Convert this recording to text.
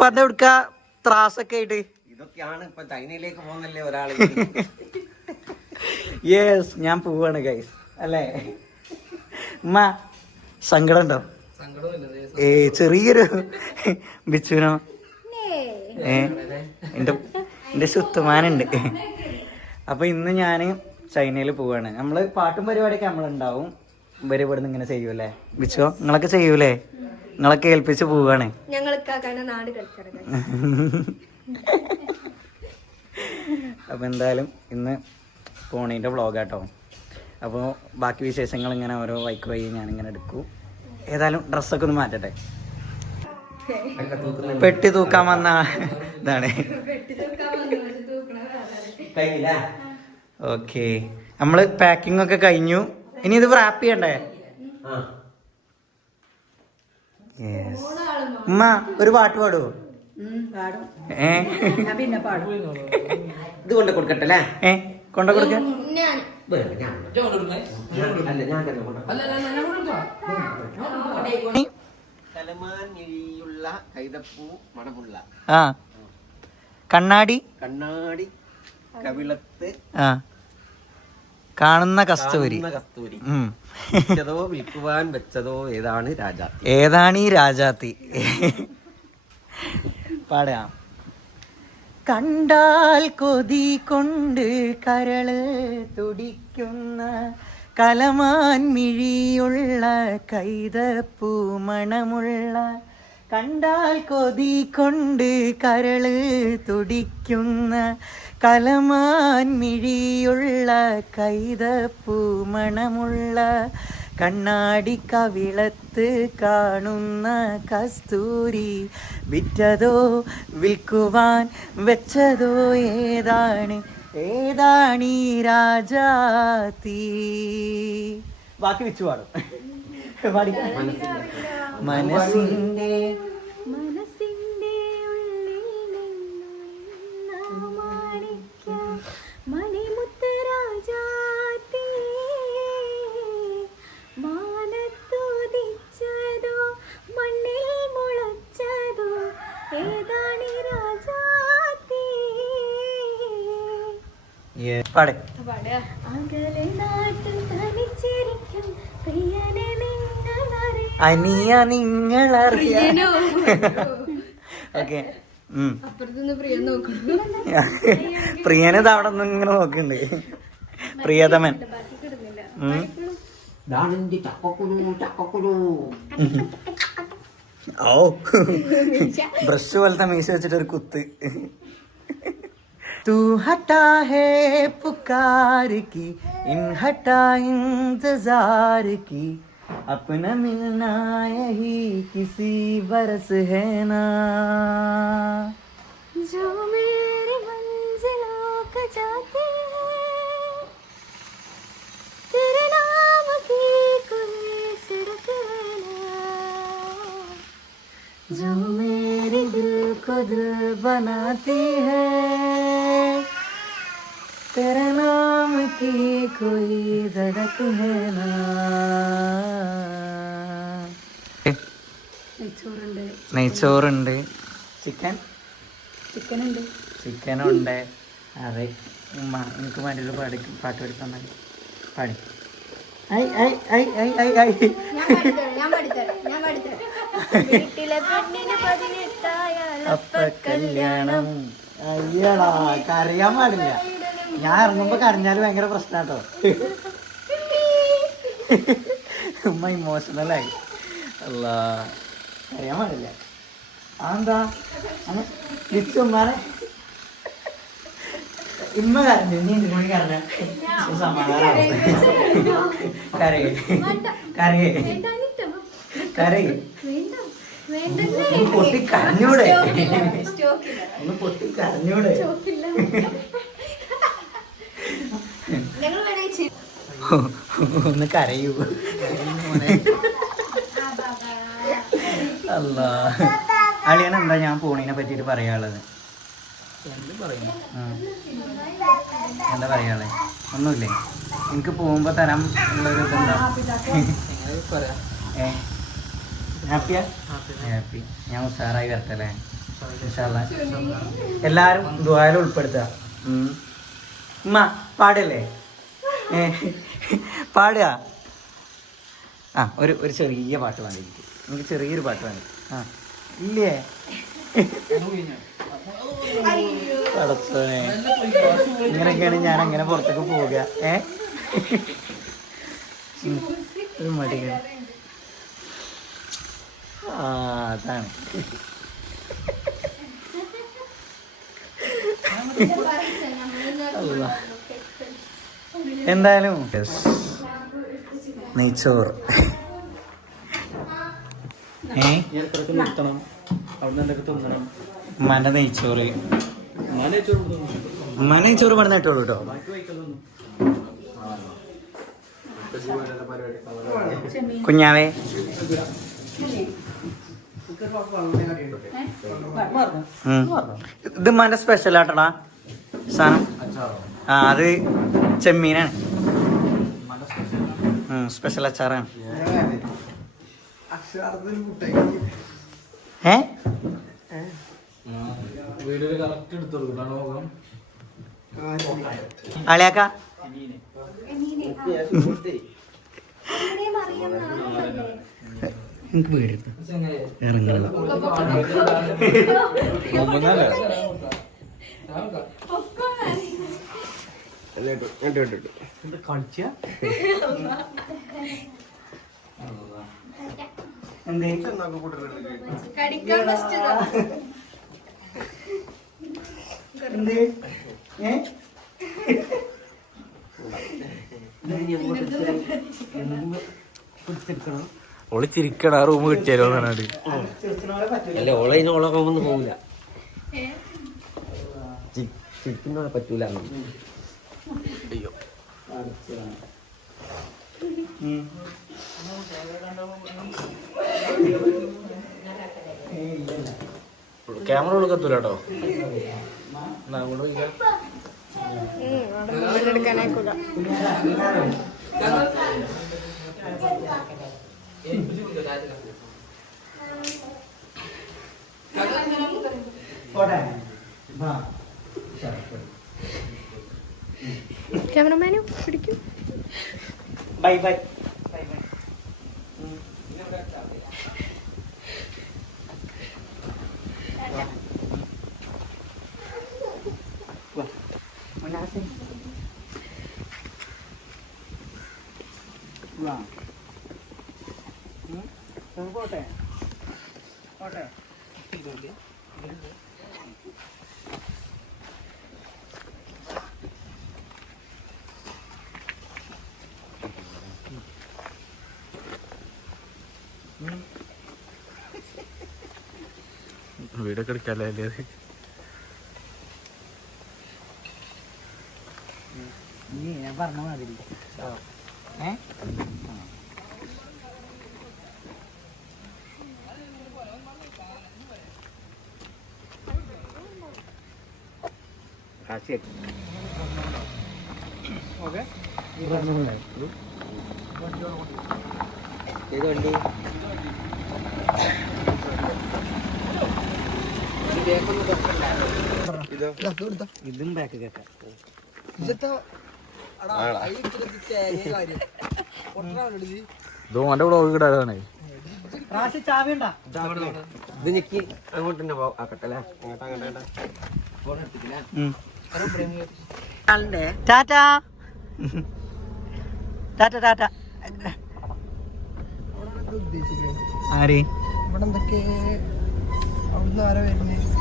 പറഞ്ഞ കൊടുക്ക ത്രാസൊക്കെ ആയിട്ട്. ഇതൊക്കെയാണ് ഇപ്പൊ ചൈനയിലേക്ക് പോകുന്നല്ലേ ഒരാൾ. യെസ് ഞാൻ പോവാണ് ഗൈസ് അല്ലേ? ഉമ്മ സങ്കടം ഉണ്ടോ? ഏ ചെറിയൊരു ബിച്ചുനോ. ഏ എന്റെ എന്റെ സുത്തുമാനുണ്ട്. അപ്പൊ ഇന്ന് ഞാൻ ചൈനയിൽ പോവാണ്. നമ്മൾ പാട്ടും പരിപാടിയൊക്കെ നമ്മളുണ്ടാവും. ഇവർ ഇവിടുന്ന് ഇങ്ങനെ ചെയ്യൂലേ വിച്ചോ നിങ്ങളൊക്കെ ചെയ്യൂലേ? നിങ്ങളൊക്കെ ഏൽപ്പിച്ച് പോവാണ്. അപ്പൊ എന്തായാലും ഇന്ന് പോണീന്റെ വ്ളോഗാട്ടോ. അപ്പോൾ ബാക്കി വിശേഷങ്ങൾ ഇങ്ങനെ ഓരോ വൈക്ക് വഴി ഞാനിങ്ങനെ എടുക്കും. ഏതായാലും ഡ്രസ്സൊക്കെ ഒന്ന് മാറ്റട്ടെ. പെട്ടി തൂക്കാൻ വന്ന ഇതാണ്. ഓക്കെ. നമ്മൾ പാക്കിംഗ് ഒക്കെ കഴിഞ്ഞു. ഇനി ഇത് റാപ്പ് ചെയ്യണ്ടേ. ഉമ്മ ഒരു പാട്ട് പാടുവോ ഏ? പിന്നെ പാടും. ഇത് കൊണ്ട് കൊടുക്കട്ടെ അല്ലേ? ഏ കൊണ്ട കൊടുക്ക. ഞാൻ വേണ്ട, ഞാൻ ഞാൻ- അല്ല ഞാൻ തന്നെ കൊണ്ടുവരാം. കലമാൻ കൈതപ്പൂ മണമുള്ള. ആ. കണ്ണാടി? കണ്ണാടി കവിളത്ത് ആ. കാണുന്ന കസ്തൂരി. വിൽക്കുവാൻ വെച്ചതോ ഏതാണ് രാജ ഏതാണ് ഈ രാജാത്തി? പാടാം. കണ്ടാൽ കൊതി കൊണ്ട് കരൾ തുടിക്കുന്ന കലമാൻ മിഴിയുള്ള കൈതപ്പൂ മണമുള്ള കണ്ടാൽ കൊതി കൊണ്ട് കരൾ തുടിക്കുന്ന കലമാൻ മിഴിയുള്ള കൈതപ്പൂ മണമുള്ള കണ്ണാടി കവിളത്ത് കാണുന്ന കസ്തൂരി വിറ്റതോ വിൽക്കുവാൻ വെച്ചതോ ഏതാണ് ഏതാണീ രാജാത്തി ബാക്കി വെച്ചു പാടും. മനസ്സിന്റെ മനസ്സിന്റെ പാടെ. അകലെ നാട്ടിൽ തനിച്ചിരിക്കും പ്രിയനെ അനിയ നിങ്ങളറിയാം ഓക്കെ അപ്പുറത്തുനിന്ന് പ്രിയ നോക്കണം പ്രിയനത് അവിടെ നിന്ന് ഇങ്ങനെ നോക്കുന്നുണ്ട് പ്രിയതമൻ ബാക്കി കിടുന്നില്ല ഉം. ദാണെന്റെ ചക്കക്കുരു ചക്കക്കുരു ഓ ബ്രഷ് പോലത്തെ മീശ വെച്ചിട്ട് ഒരു കുത്ത് तू हटा है पुकार की इन हटा इंतजार की अपना मिलना यही किसी बरस है ना। जो मेरी मंजिलों को जाते हैं, तेरे नाम जो मेरे दिल को दिल बनाती है तेरे नाम की कोई धड़क है ना നെയ്ച്ചോറുണ്ട് നെയ്ച്ചോറുണ്ട് ചിക്കൻ ചിക്കൻ ഉണ്ട് ചിക്കനുണ്ട് അതെ ഉമ്മ എനിക്ക് വേണ്ടിയൊരു പാടി പാട്ട് പാടി തന്നെ പാടി ഐ ഐ ഐ ഐ ഐ ഐ ഞാൻ പഠിത്തരാം ഞാൻ പഠിത്തരാം ഞാൻ പഠിത്തരാം വീട്ടിലെ പെണ്ണിന് പതിനെട്ടായാൽ അപ്പ കല്യാണം അയ്യടാ കരയാൻ പാടില്ല ഞാൻ ഇറങ്ങുമ്പോ കരഞ്ഞാൽ ഭയങ്കര പ്രശ്നാട്ടോ. ഉമ്മ ഇമോഷണലായി അല്ല അറിയാൻ പാടില്ല. അതെന്താ? വിളിച്ചു ഉമ്മാനെ? ഇമ്മ കരഞ്ഞു. നീ എന്തിനു കൂടി കരഞ്ഞ? സമാധാനം കരയേ. കരയേ? കരയേ. ഒന്ന് പൊട്ടി കരഞ്ഞൂടെ. ഒന്ന് പൊട്ടി കരഞ്ഞൂടെ. ഒന്ന് കരയൂ. അല്ല അളിയൻ എന്താ ഞാൻ പോണീനെ പറ്റിയിട്ട് പറയാനുള്ളത്. എന്താ പറയാളെ ഒന്നുമില്ലേ? എനിക്ക് പോകുമ്പോ തരാൻ ഉള്ളൊരു ഇതെന്താ ഏ? ഹാപ്പിയാ? ഹാപ്പി. ഞാൻ ഉഷാറായി വരട്ടല്ലേ. എല്ലാരും ദ്വാരം ഉൾപ്പെടുത്തുക. ഉമ്മ പാടല്ലേ? പാടുക. ആ ഒരു ഒരു ചെറിയ പാട്ട് വേണ്ട എനിക്ക് എനിക്ക് ചെറിയൊരു പാട്ട് വേണം ആ ഇല്ലേ? പടച്ചോനെ ഇങ്ങനെയൊക്കെയാണ് ഞാൻ അങ്ങനെ പുറത്തേക്ക് പോവുക. ഏ. ഒരു ആ അതാണ് അല്ലാ. എന്തായാലും. നെയ്ച്ചോറ് മന നെയ്ച്ചോറ് മന നെയ്ച്ചോറ് പറഞ്ഞ ഇട്ടോളൂ കേട്ടോ. കുഞ്ഞാവേ. ഇത് മന സ്പെഷ്യൽ ആട്ടടാ. സാധനം. ആ അത് ചെമ്മീനാണ്. സ്പെഷ്യൽ അച്ചാറാണ്. ഏ? എനിക്ക് പേടിയെടുത്തു കളിച്ച എന്തേ കടിക്കാൻ പറ്റുന്നോ എന്തേ? ഏ? ഓൾ ചിരിക്കണ റൂം കിട്ടിയാലോ എന്നാണ് അല്ല ഓളെ ഇനി ഓളെ ഒന്നും പോകില്ല ചിരിക്കുന്ന പറ്റൂല. ഉം. ക്യാമറ കൊടുക്കത്തൂല കേട്ടോ അങ്ങോട്ട് പോട്ടെ. ക്യാമറമാനും പിടിക്കും. ബൈ ബൈ ബൈ ബൈ ഇതുണ്ട് പോട്ടെ. വീടൊക്കെ എടുക്കാല്ലേ അല്ലേ? നീ ഞാൻ പറഞ്ഞ മാതിരി. ഏ? ഓക്കെ. ഏത് വണ്ടി. ഇത് ബാക്ക് കേക്കാം റാശി ചാവി ഉണ്ടാ ഇത് ഞെക്കി അങ്ങോട്ട് തന്നെ ആക്കട്ടെ ടാറ്റ. ടാറ്റ ടാറ്റ. ആര്? ഇവിടെ എന്തൊക്കെ? അവിടുന്ന് ആരാ വരുന്നത്